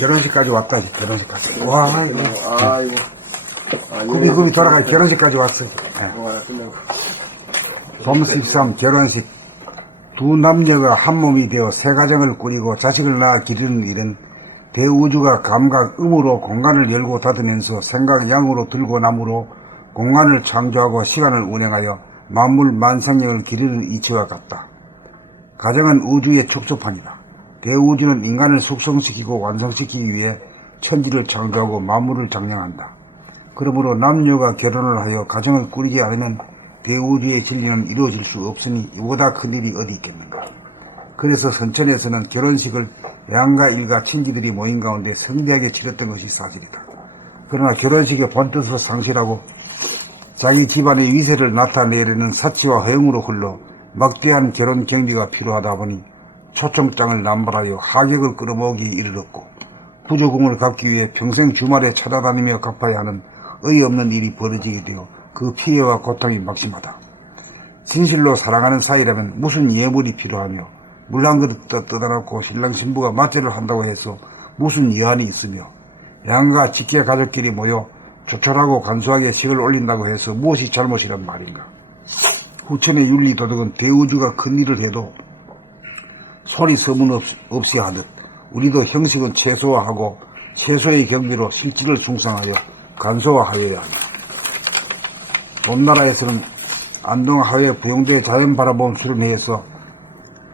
결혼식까지 왔다. 결혼식까지. 와, 이거. 아이고. 굽이 돌아가 결혼식까지 왔어. 끝나고. 봄 13 결혼식. 두 남녀가 한 몸이 되어 새 가정을 꾸리고 자식을 낳아 기르는 일은 대우주가 감각, 음으로 공간을 열고 닫으면서 생각, 양으로 들고 남으로 공간을 창조하고 시간을 운행하여 만물 만생령을 기르는 이치와 같다. 가정은 우주의 축소판이다. 대우주는 인간을 숙성시키고 완성시키기 위해 천지를 창조하고 만물을 장량한다. 그러므로 남녀가 결혼을 하여 가정을 꾸리지 않으면 대우주의 진리는 이루어질 수 없으니 이보다 큰 일이 어디 있겠는가. 그래서 선천에서는 결혼식을 양가 일가 친지들이 모인 가운데 성대하게 치렀던 것이 사실이다. 그러나 결혼식의 본뜻으로 상실하고 자기 집안의 위세를 나타내려는 사치와 허영으로 흘러 막대한 결혼 경비가 필요하다 보니 초청장을 남발하여 하객을 끌어모으기에 이르렀고 부조공을 갚기 위해 평생 주말에 찾아다니며 갚아야 하는 어이없는 일이 벌어지게 되어 그 피해와 고통이 막심하다. 진실로 사랑하는 사이라면 무슨 예물이 필요하며 물 한 그릇 떠다놓고 신랑 신부가 맞제를 한다고 해서 무슨 여한이 있으며 양가 직계 가족끼리 모여 조촐하고 간소하게 식을 올린다고 해서 무엇이 잘못이란 말인가. 후천의 윤리도덕은 대우주가 큰 일을 해도 소리 소문 없이 하듯 우리도 형식은 최소화하고 최소의 경비로 실질을 숭상하여 간소화하여야 한다. 봄나라에서는 안동 하회 부용도의 자연 바라봄 수련회에서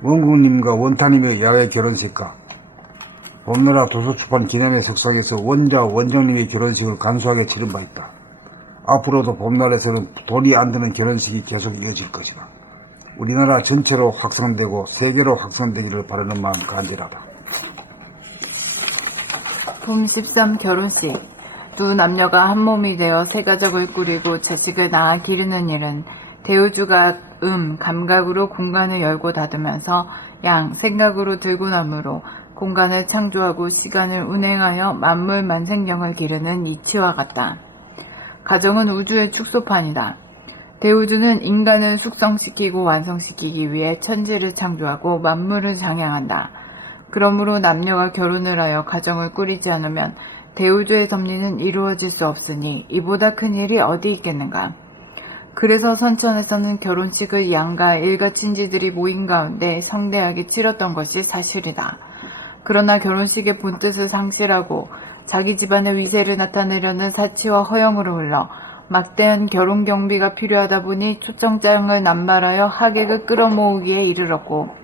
원국님과 원타님의 야외 결혼식과 봄나라 도서출판 기념회 석상에서 원자 원정님의 결혼식을 간소하게 치른 바 있다. 앞으로도 봄나라에서는 돈이 안 드는 결혼식이 계속 이어질 것이다. 우리나라 전체로 확산되고 세계로 확산되기를 바라는 마음 간절하다. 봄 13 결혼식. 두 남녀가 한 몸이 되어 새 가족을 꾸리고 자식을 낳아 기르는 일은 대우주가 감각으로 공간을 열고 닫으면서 양, 생각으로 들고 남으로 공간을 창조하고 시간을 운행하여 만물 만생령을 기르는 이치와 같다. 가정은 우주의 축소판이다. 대우주는 인간을 숙성시키고 완성시키기 위해 천지를 창조하고 만물을 장양한다. 그러므로 남녀가 결혼을 하여 가정을 꾸리지 않으면 대우주의 섭리는 이루어질 수 없으니 이보다 큰 일이 어디 있겠는가. 그래서 선천에서는 결혼식을 양가 일가 친지들이 모인 가운데 성대하게 치렀던 것이 사실이다. 그러나 결혼식의 본뜻을 상실하고 자기 집안의 위세를 나타내려는 사치와 허영으로 흘러 막대한 결혼 경비가 필요하다 보니 초청장을 남발하여 하객을 끌어모으기에 이르렀고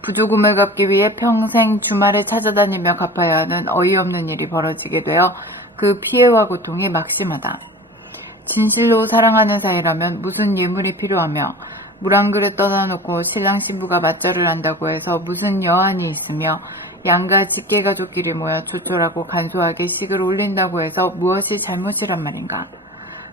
부조금을 갚기 위해 평생 주말에 찾아다니며 갚아야 하는 어이없는 일이 벌어지게 되어 그 피해와 고통이 막심하다. 진실로 사랑하는 사이라면 무슨 예물이 필요하며 물 한 그릇 떠다 놓고 신랑 신부가 맞절을 한다고 해서 무슨 여한이 있으며 양가 직계 가족끼리 모여 조촐하고 간소하게 식을 올린다고 해서 무엇이 잘못이란 말인가.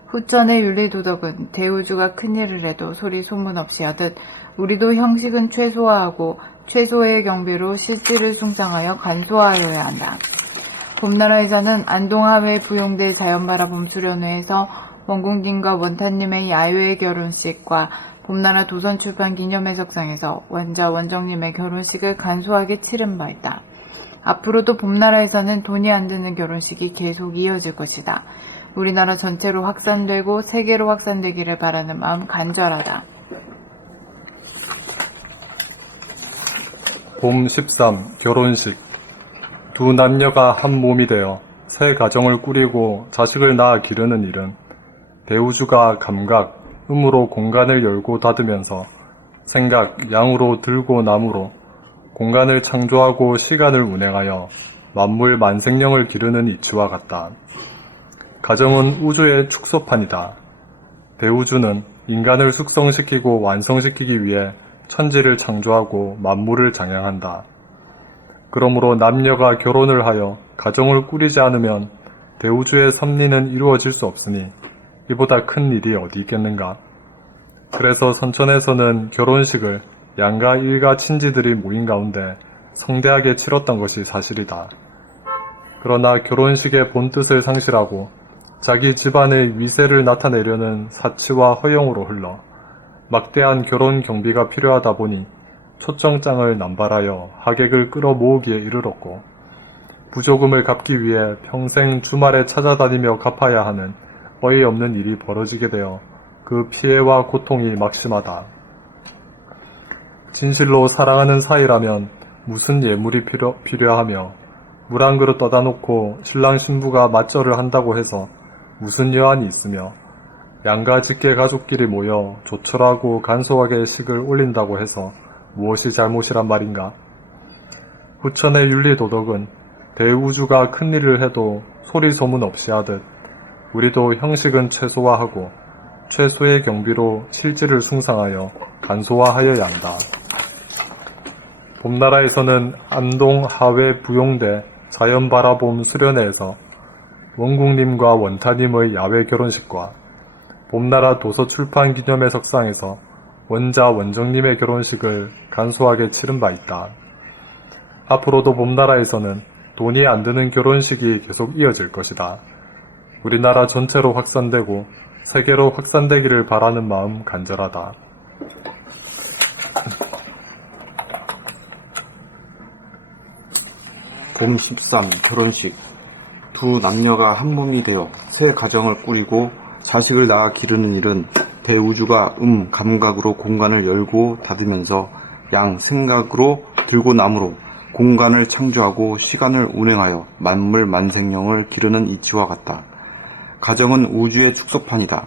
후천의 윤리도덕은 대우주가 큰일을 해도 소리 소문 없이 하듯 우리도 형식은 최소화하고 최소의 경비로 실질을 숭상하여 간소화하여야 한다. 봄나라에서는 안동하회 부용대 자연바라봄 수련회에서 원궁님과 원타님의 야외 결혼식과 봄나라 도선출판 기념회석상에서 원자 원정님의 결혼식을 간소하게 치른 바 있다. 앞으로도 봄나라에서는 돈이 안 드는 결혼식이 계속 이어질 것이다. 우리나라 전체로 확산되고 세계로 확산되기를 바라는 마음 간절하다. 봄 13 결혼식. 두 남녀가 한 몸이 되어 새 가정을 꾸리고 자식을 낳아 기르는 일은 대우주가 감각, 음으로 공간을 열고 닫으면서 생각, 양으로 들고 남으로 공간을 창조하고 시간을 운행하여 만물 만생령을 기르는 이치와 같다. 가정은 우주의 축소판이다. 대우주는 인간을 숙성시키고 완성시키기 위해 천지를 창조하고 만물을 장양한다. 그러므로 남녀가 결혼을 하여 가정을 꾸리지 않으면 대우주의 섭리는 이루어질 수 없으니 이보다 큰 일이 어디 있겠는가. 그래서 선천에서는 결혼식을 양가 일가 친지들이 모인 가운데 성대하게 치렀던 것이 사실이다. 그러나 결혼식의 본뜻을 상실하고 자기 집안의 위세를 나타내려는 사치와 허영으로 흘러 막대한 결혼 경비가 필요하다 보니 초청장을 남발하여 하객을 끌어모으기에 이르렀고 부조금을 갚기 위해 평생 주말에 찾아다니며 갚아야 하는 어이없는 일이 벌어지게 되어 그 피해와 고통이 막심하다. 진실로 사랑하는 사이라면 무슨 예물이 필요하며 물 한 그릇 떠다 놓고 신랑 신부가 맞절을 한다고 해서 무슨 여한이 있으며 양가 직계 가족끼리 모여 조촐하고 간소하게 식을 올린다고 해서 무엇이 잘못이란 말인가? 후천의 윤리도덕은 대우주가 큰일을 해도 소리 소문 없이 하듯 우리도 형식은 최소화하고 최소의 경비로 실질을 숭상하여 간소화하여야 한다. 봄나라에서는 안동 하회 부용대 자연바라봄 수련회에서 원국님과 원타님의 야외 결혼식과 봄나라 도서출판 기념회 석상에서 원자 원정님의 결혼식을 간소하게 치른 바 있다. 앞으로도 봄나라에서는 돈이 안 드는 결혼식이 계속 이어질 것이다. 우리나라 전체로 확산되고 세계로 확산되기를 바라는 마음 간절하다. 봄 13 결혼식. 두 남녀가 한 몸이 되어 새 가정을 꾸리고 자식을 낳아 기르는 일은 대우주가 감각으로 공간을 열고 닫으면서 양 생각으로 들고 나무로 공간을 창조하고 시간을 운행하여 만물 만생령을 기르는 이치와 같다. 가정은 우주의 축소판이다.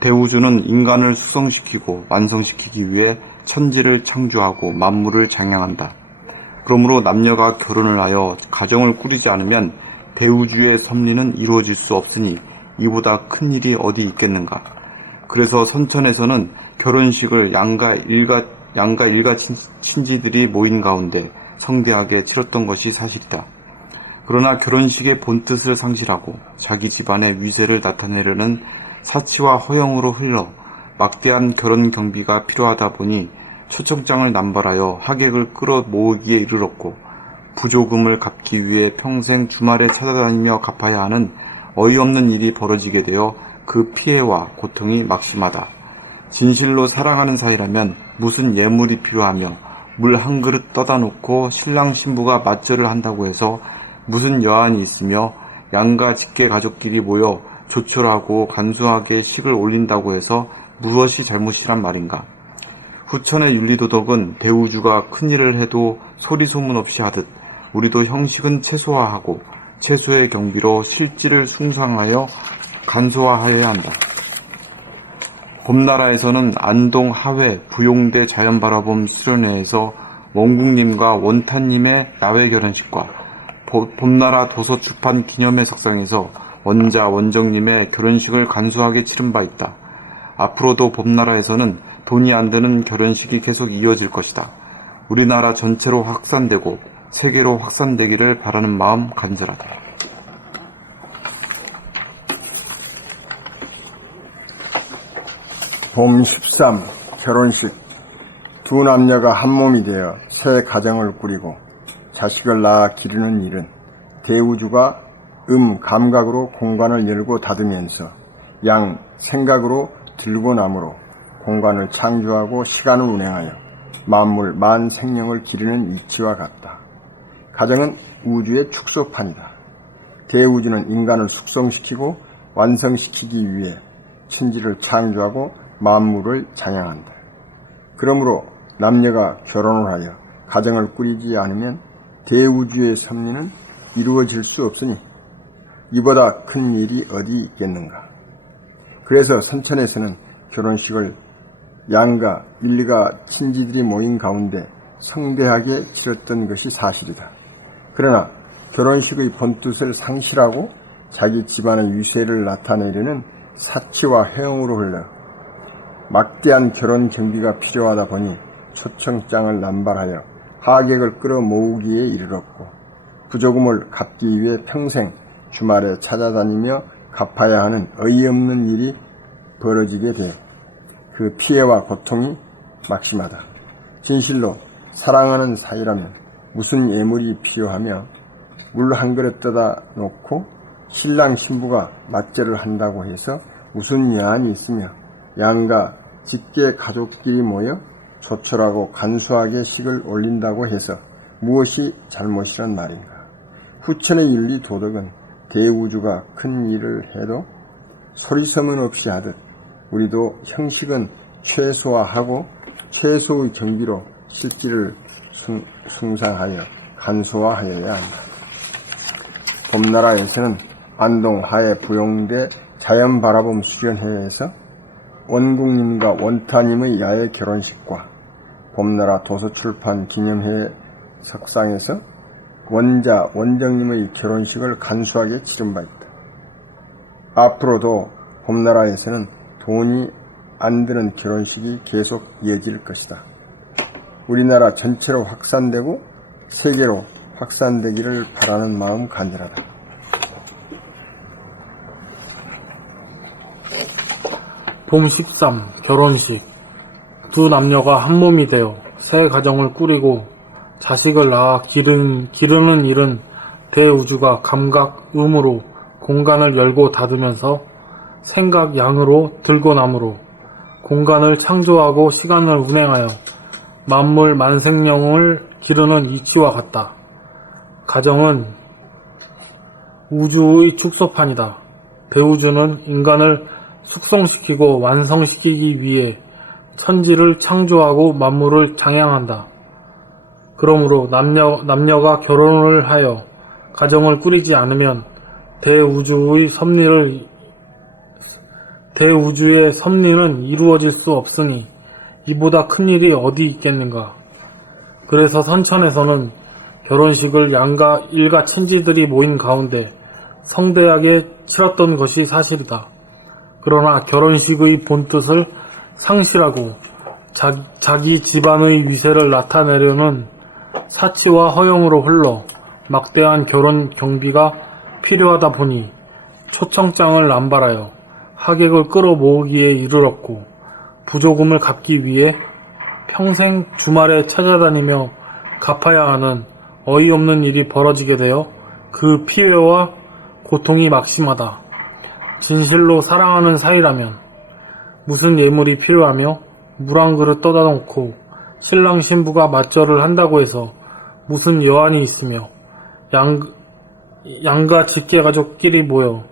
대우주는 인간을 수성시키고 완성시키기 위해 천지를 창조하고 만물을 장양한다. 그러므로 남녀가 결혼을 하여 가정을 꾸리지 않으면 대우주의 섭리는 이루어질 수 없으니 이보다 큰 일이 어디 있겠는가. 그래서 선천에서는 결혼식을 양가 일가 친지들이 모인 가운데 성대하게 치렀던 것이 사실이다. 그러나 결혼식의 본뜻을 상실하고 자기 집안의 위세를 나타내려는 사치와 허영으로 흘러 막대한 결혼 경비가 필요하다 보니 초청장을 남발하여 하객을 끌어 모으기에 이르렀고 부조금을 갚기 위해 평생 주말에 찾아다니며 갚아야 하는 어이없는 일이 벌어지게 되어 그 피해와 고통이 막심하다. 진실로 사랑하는 사이라면 무슨 예물이 필요하며 물 한 그릇 떠다 놓고 신랑 신부가 맞절을 한다고 해서 무슨 여한이 있으며 양가 직계 가족끼리 모여 조촐하고 간소하게 식을 올린다고 해서 무엇이 잘못이란 말인가. 후천의 윤리도덕은 대우주가 큰일을 해도 소리 소문 없이 하듯 우리도 형식은 최소화하고 최소의 경비로 실질을 숭상하여 간소화하여야 한다. 봄나라에서는 안동 하회 부용대 자연바라봄 수련회에서 원국님과 원타님의 야외 결혼식과 봄나라 도서출판 기념회 석상에서 원자 원정님의 결혼식을 간소하게 치른 바 있다. 앞으로도 봄나라에서는 돈이 안 드는 결혼식이 계속 이어질 것이다. 우리나라 전체로 확산되고 세계로 확산되기를 바라는 마음 간절하다. 봄 13 결혼식. 두 남녀가 한 몸이 되어 새 가정을 꾸리고 자식을 낳아 기르는 일은 대우주가 감각으로 공간을 열고 닫으면서 양 생각으로 들고 나무로 공간을 창조하고 시간을 운행하여 만물 만생령을 기르는 이치와 같다. 가정은 우주의 축소판이다. 대우주는 인간을 숙성시키고 완성시키기 위해 천지를 창조하고 만물을 장양한다. 그러므로 남녀가 결혼을 하여 가정을 꾸리지 않으면 대우주의 섭리는 이루어질 수 없으니 이보다 큰 일이 어디 있겠는가. 그래서 선천에서는 결혼식을 양가 일가 친지들이 모인 가운데 성대하게 치렀던 것이 사실이다. 그러나 결혼식의 본뜻을 상실하고 자기 집안의 위세를 나타내려는 사치와 해영으로 흘러 막대한 결혼 경비가 필요하다 보니 초청장을 남발하여 하객을 끌어 모으기에 이르렀고 부조금을 갚기 위해 평생 주말에 찾아다니며 갚아야 하는 어이없는 일이 벌어지게 되어 그 피해와 고통이 막심하다. 진실로 사랑하는 사이라면 무슨 예물이 필요하며 물 한 그릇 떠다 놓고 신랑 신부가 맞절을 한다고 해서 무슨 여한이 있으며 양가 직계 가족끼리 모여 조촐하고 간소하게 식을 올린다고 해서 무엇이 잘못이란 말인가. 후천의 윤리 도덕은 대우주가 큰 일을 해도 소리소문 없이 하듯 우리도 형식은 최소화하고 최소의 경비로 실질을 숭상하여 간소화하여야 한다. 봄나라에서는 안동 하해 부용대 자연바라봄 수련회에서 원국님과 원타님의 야외 결혼식과 봄나라 도서출판 기념회 석상에서 원자 원정님의 결혼식을 간소하게 치른 바 있다. 앞으로도 봄나라에서는 돈이 안 드는 결혼식이 계속 이어질 것이다. 우리나라 전체로 확산되고 세계로 확산되기를 바라는 마음 간절하다. 봄 13 결혼식. 두 남녀가 한 몸이 되어 새 가정을 꾸리고 자식을 낳아 기르는 일은 대우주가 감각, 음으로 공간을 열고 닫으면서 생각, 양으로 들고 남으로 공간을 창조하고 시간을 운행하여 만물 만생령을 기르는 이치와 같다. 가정은 우주의 축소판이다. 대우주는 인간을 숙성시키고 완성시키기 위해 천지를 창조하고 만물을 장양한다. 그러므로 남녀가 결혼을 하여 가정을 꾸리지 않으면 대우주의 섭리는 이루어질 수 없으니 이보다 큰 일이 어디 있겠는가. 그래서 선천에서는 결혼식을 양가 일가 친지들이 모인 가운데 성대하게 치렀던 것이 사실이다. 그러나 결혼식의 본뜻을 상실하고 자기 집안의 위세를 나타내려는 사치와 허영으로 흘러 막대한 결혼 경비가 필요하다 보니 초청장을 남발하여 하객을 끌어모으기에 이르렀고 부조금을 갚기 위해 평생 주말에 찾아다니며 갚아야 하는 어이없는 일이 벌어지게 되어 그 피해와 고통이 막심하다. 진실로 사랑하는 사이라면 무슨 예물이 필요하며 물 한 그릇 떠다 놓고 신랑 신부가 맞절을 한다고 해서 무슨 여한이 있으며 양가 직계가족끼리 모여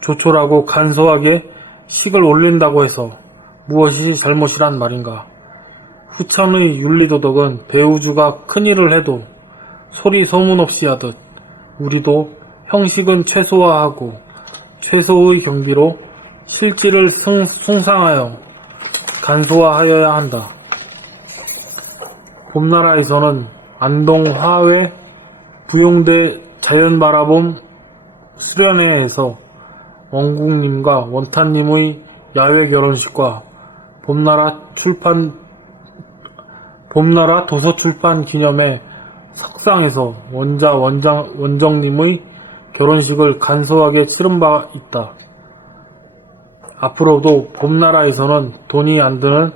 조촐하고 간소하게 식을 올린다고 해서 무엇이 잘못이란 말인가. 후천의 윤리도덕은 대우주가 큰일을 해도 소리 소문 없이 하듯 우리도 형식은 최소화하고 최소의 경비로 실질을 숭상하여 간소화하여야 한다. 봄나라에서는 안동 화훼 부용대 자연바라봄 수련회에서 원국님과 원탄님의 야외 결혼식과 봄나라 도서출판 기념회 석상에서 원정님의 결혼식을 간소하게 치른 바 있다. 앞으로도 봄나라에서는 돈이 안 드는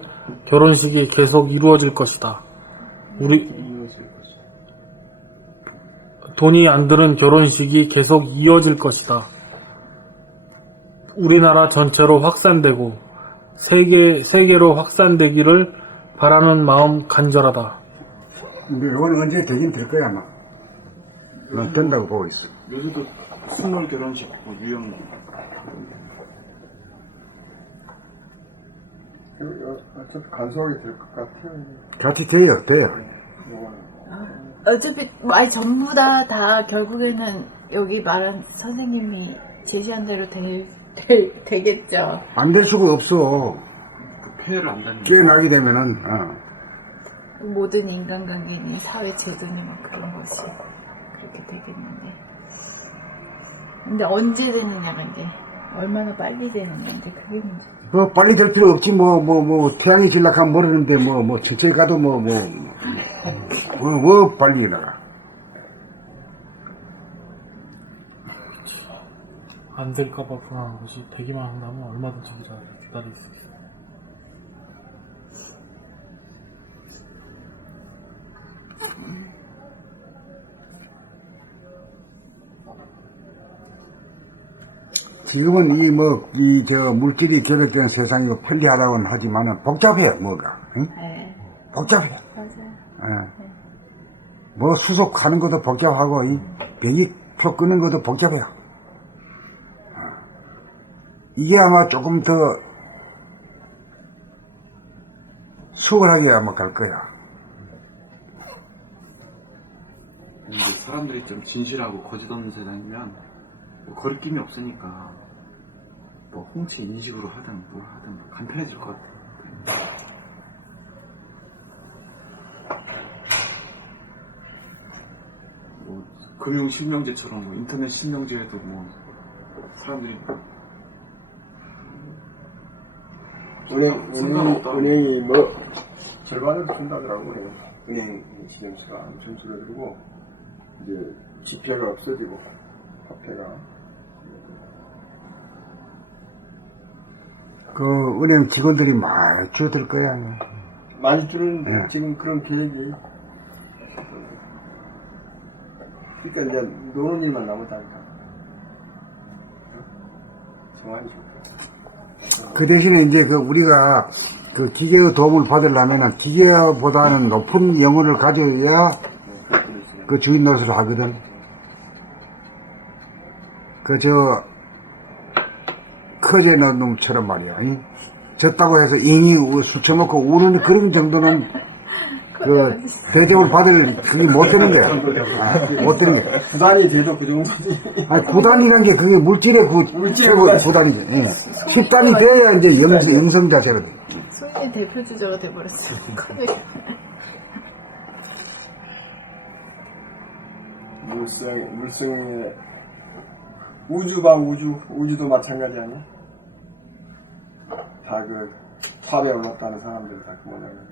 결혼식이 계속 이루어질 것이다. 돈이 안 드는 결혼식이 계속 이어질 것이다. 우리나라 전체로 확산되고 세계로 확산되기를 바라는 마음 간절하다. 근데 이건 언제 되긴 될 거야 아마. 난 된다고 보고 있어. 요즘도 스몰 결혼식 유형. 어차피 간소하게 될 것 같아요. 같이 돼요. 어차피 전부 다 결국에는 여기 말한 선생님이 제시한 대로 되겠죠. 안 될 수가 없어. 그 폐해를 안 닿는. 깨어나게 되면은 모든 인간관계니 사회 제도니 그런 것이 그렇게 되겠는데. 근데 언제 되느냐가 이제 얼마나 빨리 되느냐 이제 그게 문제. 뭐 빨리 될 필요 없지. 태양이 질락하면 모르는데 천천히 가도 빨리 일어나. 안 될까봐 불안한 것이 되기만 한다면 얼마든지 기다릴 수 있어. 지금은 물질이 개발되는 세상이고 편리하다고는 하지만은 복잡해, 뭐가. 응? 네, 복잡해. 맞아요. 수속하는 것도 복잡하고, 병이 풀어 끄는 것도 복잡해요. 이게 아마 조금 더 수월하게 아마 갈 거야. 근데 사람들이 좀 진실하고 거짓 없는 세상이면 뭐 거리낌이 없으니까 뭐 홍채 인식으로 하든 뭘 하든 뭐 간편해질 것 같아. 뭐 금융 실명제처럼 뭐 인터넷 실명제에도 뭐 사람들이 상관없다. 은행이 뭐 절반을 준다더라고. 은행 신용수가 엄청 줄어들고 이제 지폐가 없어지고 화폐가. 그 은행 직원들이 많이 줄어들 거야. 많이 줄는데 네. 지금 그런 계획이. 그러니까 이제 노는 일만 남았다니까. 정말이 좋다. 그 대신에 이제 그 우리가 그 기계의 도움을 받으려면 기계보다는 높은 영혼을 가져야 그 주인 노릇을 하거든. 커제 넣은 놈처럼 말이야. 이? 졌다고 해서 잉이 술 처먹고 우는 그런 정도는 그 대접을 받을 그게 못 되는 거야. 못 되는 거야. 부단이 돼도 그 정도지. 아니, 9단이라는 게 그게 물질의 최고 9단이죠. 예. 10단이 돼야 이제 영성 자체로 돼. 손이 대표 주자가 돼버렸어요. 물성의 우주도 마찬가지 아니야? 다 그 탑에 올랐다는 사람들 다 그 모양이야.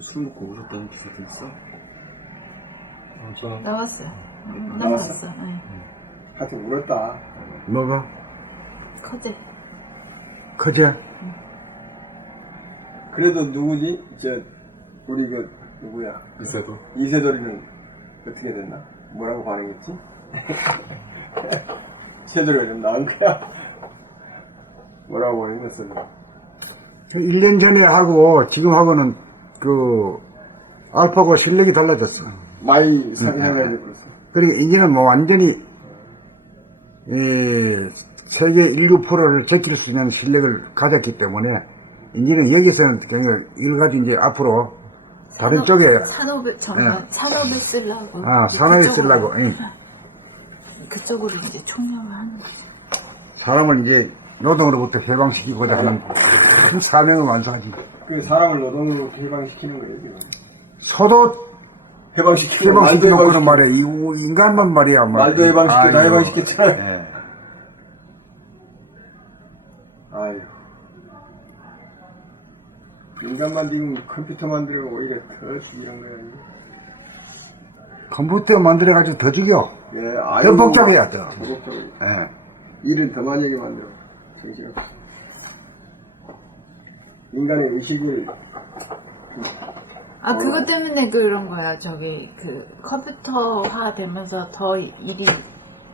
술 먹고 울었다는 기사도 있어? 나왔어요. 난 나왔어? 봤어. 네. 하여튼 울었다. 뭐가? 커제. 커져? 그래도 누구지? 우리 그 누구야? 이세돌이는 어떻게 됐나? 뭐라고 반응했지? 세돌이가 좀 나은 거야? 뭐라고 반응했어? 1년 전에 하고 지금 하고는 그 알파고 실력이 달라졌어. 많이 상향해야 되고 있어. 그리고 이제는 뭐 완전히 세계 인류 프로를 제낄 수 있는 실력을 가졌기 때문에 이제는 여기서는 그냥 이걸 가지고 이제 앞으로 다른 쪽에 산업에 쓰려고. 산업에 쓰려고 그쪽으로 이제 총력을 하는 거죠. 사람을 이제 노동으로부터 해방시키고자 하는 큰 사명을 완수하지. 그 사람을 노동으로 해방시키는 거예요, 지금. 소도 해방시키고는 말이야. 이 인간만 말이야. 말도 해방시키고 다 해방시켰잖아. 예. 아유. 인간만 지금 컴퓨터 만들고 오히려 더 죽이는 거야. 컴퓨터 만들어가지고 더 죽여. 예, 더 복잡해야 돼. 복잡해. 예. 일을 더 많이 하게 만들어. 정신없이. 인간의 의식을. 그것 때문에 그런 거야. 그 컴퓨터화 되면서 더 일이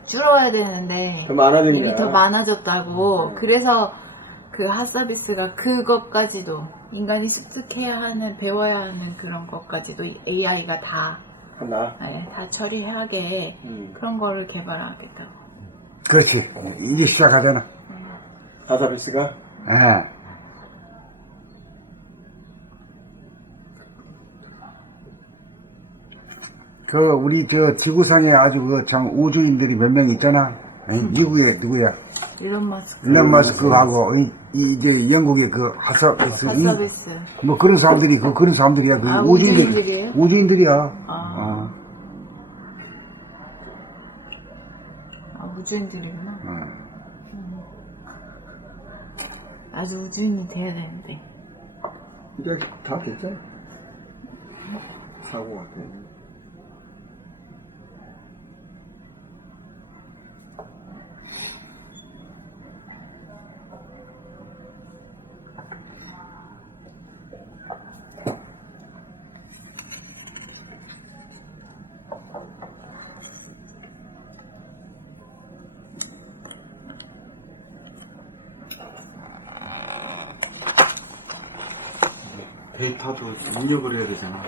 줄어야 되는데 더 많아진 일이 거야. 더 많아졌다고. 그래서 그 핫서비스가 그것까지도 인간이 습득해야 하는, 배워야 하는 그런 것까지도 AI가 다 처리하게 그런 거를 개발하겠다고. 그렇지. 이제 시작하잖아. 핫서비스가? 예. 우리 지구상에 아주 참 우주인들이 몇 명 있잖아. 미국에 누구야? 일론 마스크. 일론 마스크하고, 이제 영국의 핫서비스. 뭐 그런 사람들이, 그런 사람들이야. 우주인들이에요? 우주인들이야. 우주인들이구나. 아주 우주인이 돼야 되는데. 이제 다 됐잖아. 사고가 돼. 데이터도 입력을 해야 되잖아.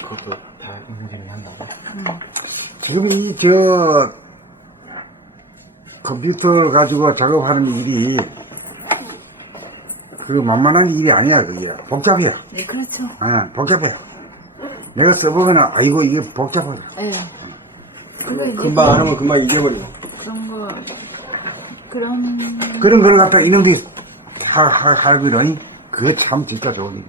그것도 다 인증이 한다고? 지금 컴퓨터를 가지고 작업하는 일이 그 만만한 일이 아니야. 그게 복잡해요. 네, 그렇죠. 복잡해요. 내가 써보면 아이고 이게 복잡하다. 네. 근데 이제 금방 안 하면 금방 잊어버리고. 그런 그런 걸 갖다 이놈들이 하거든. 그거 참 진짜 좋은 일이야.